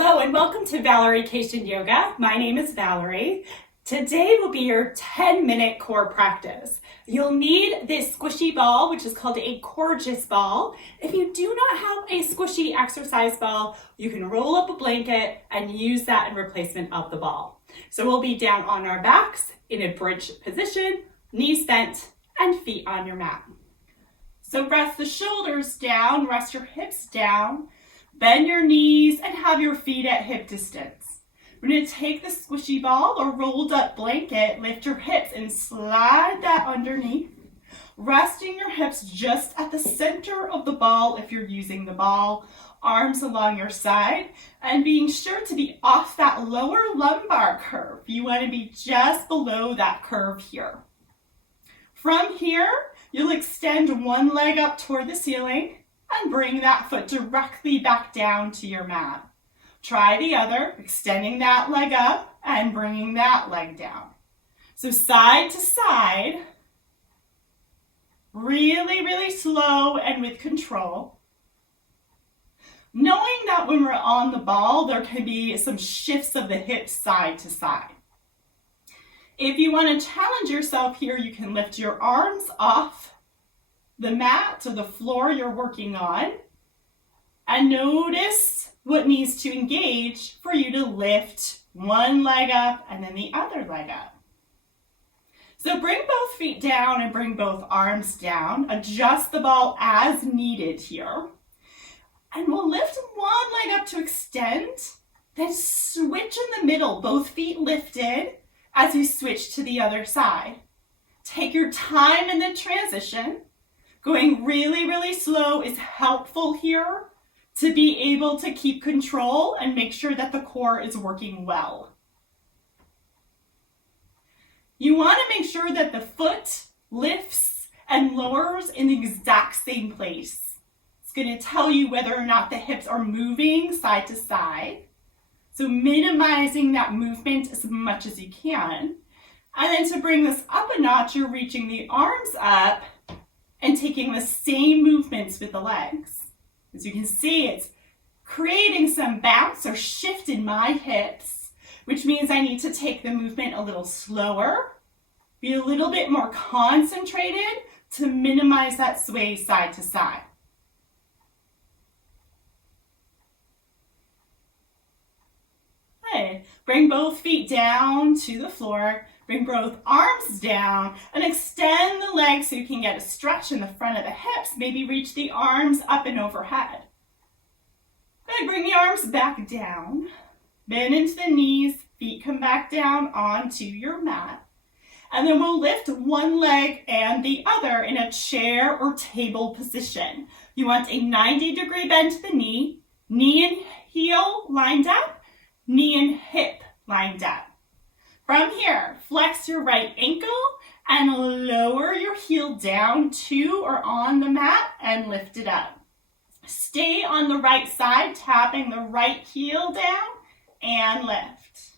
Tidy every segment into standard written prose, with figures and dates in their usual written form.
Hello and welcome to Valeriecation Yoga. My name is Valerie. Today will be your 10-minute core practice. You'll need this squishy ball, which is called a Coregeous ball. If you do not have a squishy exercise ball, you can roll up a blanket and use that in replacement of the ball. So we'll be down on our backs in a bridge position, knees bent, and feet on your mat. So rest the shoulders down, rest your hips down, bend your knees and have your feet at hip distance. We're going to take the squishy ball or rolled up blanket, lift your hips and slide that underneath, resting your hips just at the center of the ball if you're using the ball, arms along your side, and being sure to be off that lower lumbar curve. You want to be just below that curve here. From here, you'll extend one leg up toward the ceiling and bring that foot directly back down to your mat. Try the other, extending that leg up and bringing that leg down. So side to side, really slow and with control. Knowing that when we're on the ball, there can be some shifts of the hips side to side. If you want to challenge yourself here, you can lift your arms off the mat or the floor you're working on and notice what needs to engage for you to lift one leg up and then the other leg up. So bring both feet down and bring both arms down. Adjust the ball as needed here. And we'll lift one leg up to extend, then switch in the middle, both feet lifted as you switch to the other side. Take your time in the transition. Going really slow is helpful here to be able to keep control and make sure that the core is working well. You want to make sure that the foot lifts and lowers in the exact same place. It's going to tell you whether or not the hips are moving side to side. So minimizing that movement as much as you can. And then to bring this up a notch, you're reaching the arms up and taking the same movements with the legs. As you can see, it's creating some bounce or shift in my hips, which means I need to take the movement a little slower, be a little bit more concentrated to minimize that sway side to side. Good. Bring both feet down to the floor. Bring both arms down and extend the legs so you can get a stretch in the front of the hips. Maybe reach the arms up and overhead. Good. Bring the arms back down. Bend into the knees. Feet come back down onto your mat. And then we'll lift one leg and the other in a chair or table position. You want a 90-degree bend to the knee. Knee and heel lined up. Knee and hip lined up. From here, flex your right ankle and lower your heel down to or on the mat and lift it up. Stay on the right side, tapping the right heel down and lift.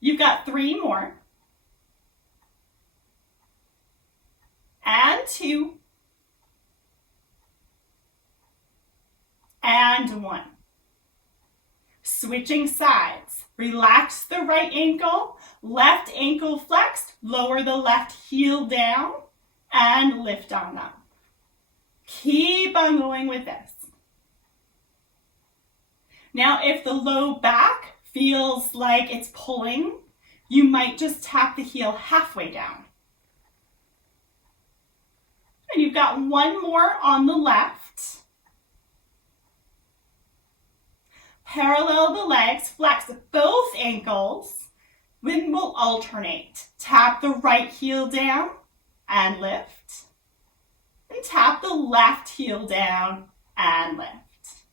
You've got 3 more. And 2. And 1. Switching sides. Relax the right ankle, left ankle flexed, lower the left heel down, and lift on up. Keep on going with this. Now, if the low back feels like it's pulling, you might just tap the heel halfway down. And you've got 1 more on the left. Parallel the legs, flex both ankles, then we'll alternate. Tap the right heel down and lift, and tap the left heel down and lift.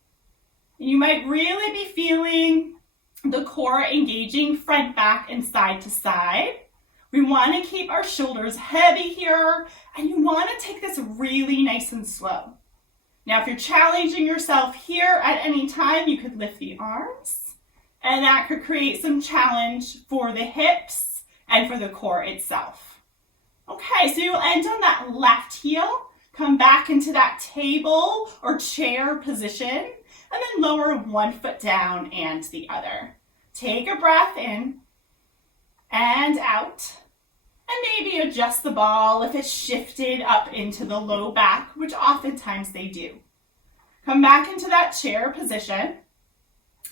You might really be feeling the core engaging front, back, and side to side. We want to keep our shoulders heavy here, and you want to take this really nice and slow. Now, if you're challenging yourself here at any time, you could lift the arms, and that could create some challenge for the hips and for the core itself. Okay, so you'll end on that left heel. Come back into that table or chair position, and then lower one foot down and the other. Take a breath in and out, and maybe adjust the ball if it's shifted up into the low back, which oftentimes they do. Come back into that chair position.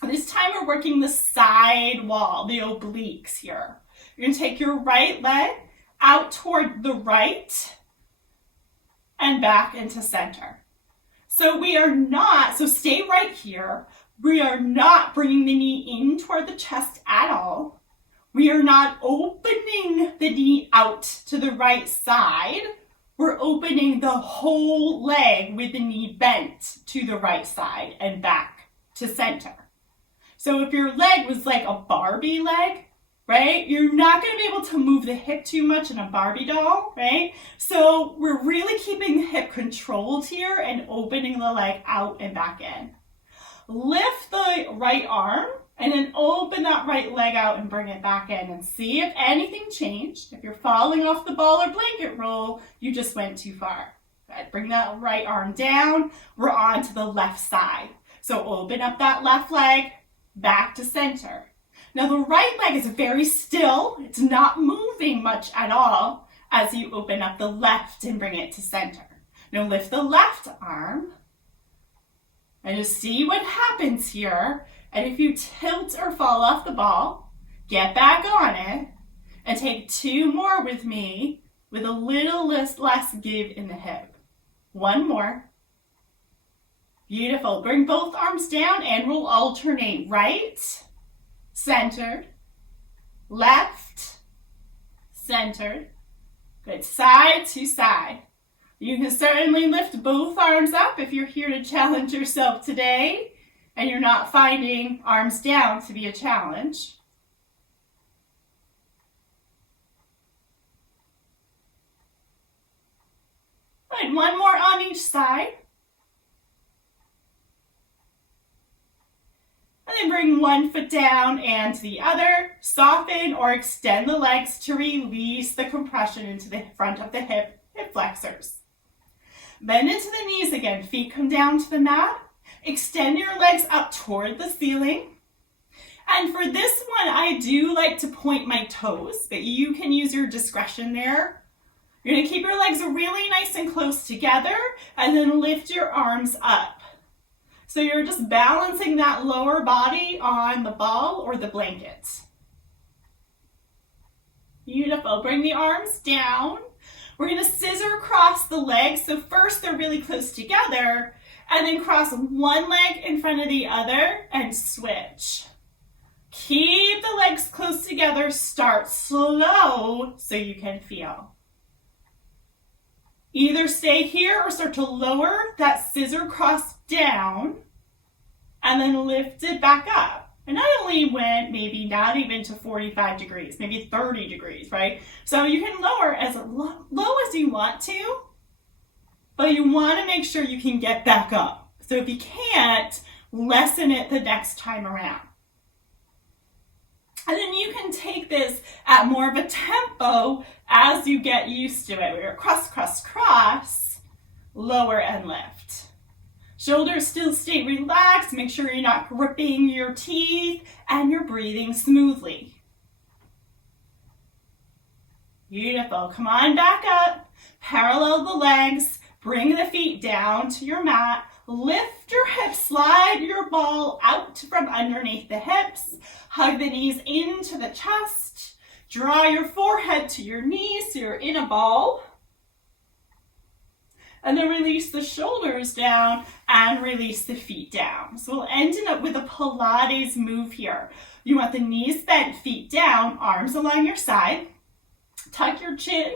This time we're working the side wall, the obliques here. You're going to take your right leg out toward the right and back into center. So stay right here. We are not bringing the knee in toward the chest at all. We are not opening the knee out to the right side. We're opening the whole leg with the knee bent to the right side and back to center. So if your leg was like a Barbie leg, right, you're not going to be able to move the hip too much in a Barbie doll, right? So we're really keeping the hip controlled here and opening the leg out and back in. Lift the right arm and then open that right leg out and bring it back in and see if anything changed. If you're falling off the ball or blanket roll, you just went too far. Good. Bring that right arm down. We're on to the left side. So open up that left leg, back to center. Now the right leg is very still. It's not moving much at all as you open up the left and bring it to center. Now lift the left arm and just see what happens here. And if you tilt or fall off the ball, get back on it and take two more with me with a little less give in the hip. One more. Beautiful. Bring both arms down and we'll alternate right, centered, left, centered. Good. Side to side. You can certainly lift both arms up if you're here to challenge yourself today and you're not finding arms down to be a challenge. Good. One more on each side. And then bring one foot down and the other. Soften or extend the legs to release the compression into the front of the hip flexors. Bend into the knees again. Feet come down to the mat. Extend your legs up toward the ceiling. And for this one, I do like to point my toes, but you can use your discretion there. You're going to keep your legs really nice and close together and then lift your arms up. So you're just balancing that lower body on the ball or the blanket. Beautiful. Bring the arms down. We're going to scissor across the legs. So first they're really close together and then cross one leg in front of the other and switch. Keep the legs close together. Start slow so you can feel. Either stay here or start to lower that scissor cross down and then lift it back up. And I only went maybe not even to 45 degrees, maybe 30 degrees, right? So you can lower as low as you want to, but you want to make sure you can get back up. So if you can't, lessen it the next time around. And then you can take this at more of a tempo as you get used to it. We're cross, cross, cross, lower and lift. Shoulders still stay relaxed. Make sure you're not gripping your teeth and you're breathing smoothly. Beautiful. Come on back up. Parallel the legs. Bring the feet down to your mat. Lift your hips. Slide your ball out from underneath the hips. Hug the knees into the chest. Draw your forehead to your knees so you're in a ball. And then release the shoulders down and release the feet down. So we'll end up with a Pilates move here. You want the knees bent, feet down, arms along your side. Tuck your chin.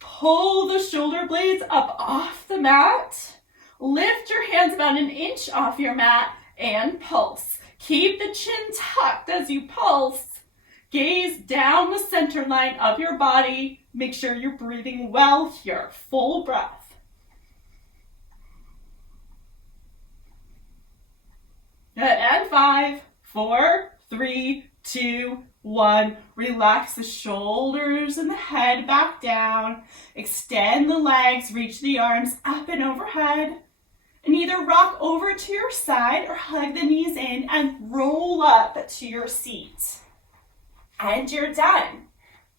Pull the shoulder blades up off the mat. Lift your hands about an inch off your mat and pulse. Keep the chin tucked as you pulse. Gaze down the center line of your body. Make sure you're breathing well here. Full breath. Good. And 5, 4, 3, 2, 1. Relax the shoulders and the head back down. Extend the legs, reach the arms up and overhead. And either rock over to your side or hug the knees in and roll up to your seat. And you're done.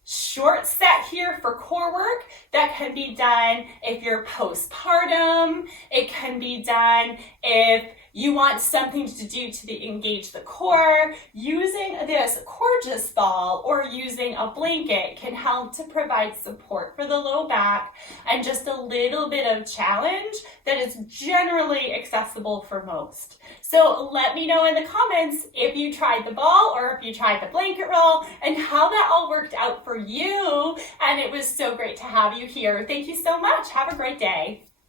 Short set here for core work that can be done if you're postpartum. It can be done if you want something to do to engage the core. Using this Coregeous ball or using a blanket can help to provide support for the low back and just a little bit of challenge that is generally accessible for most. So let me know in the comments if you tried the ball or if you tried the blanket roll and how that all worked out for you. And it was so great to have you here. Thank you so much. Have a great day.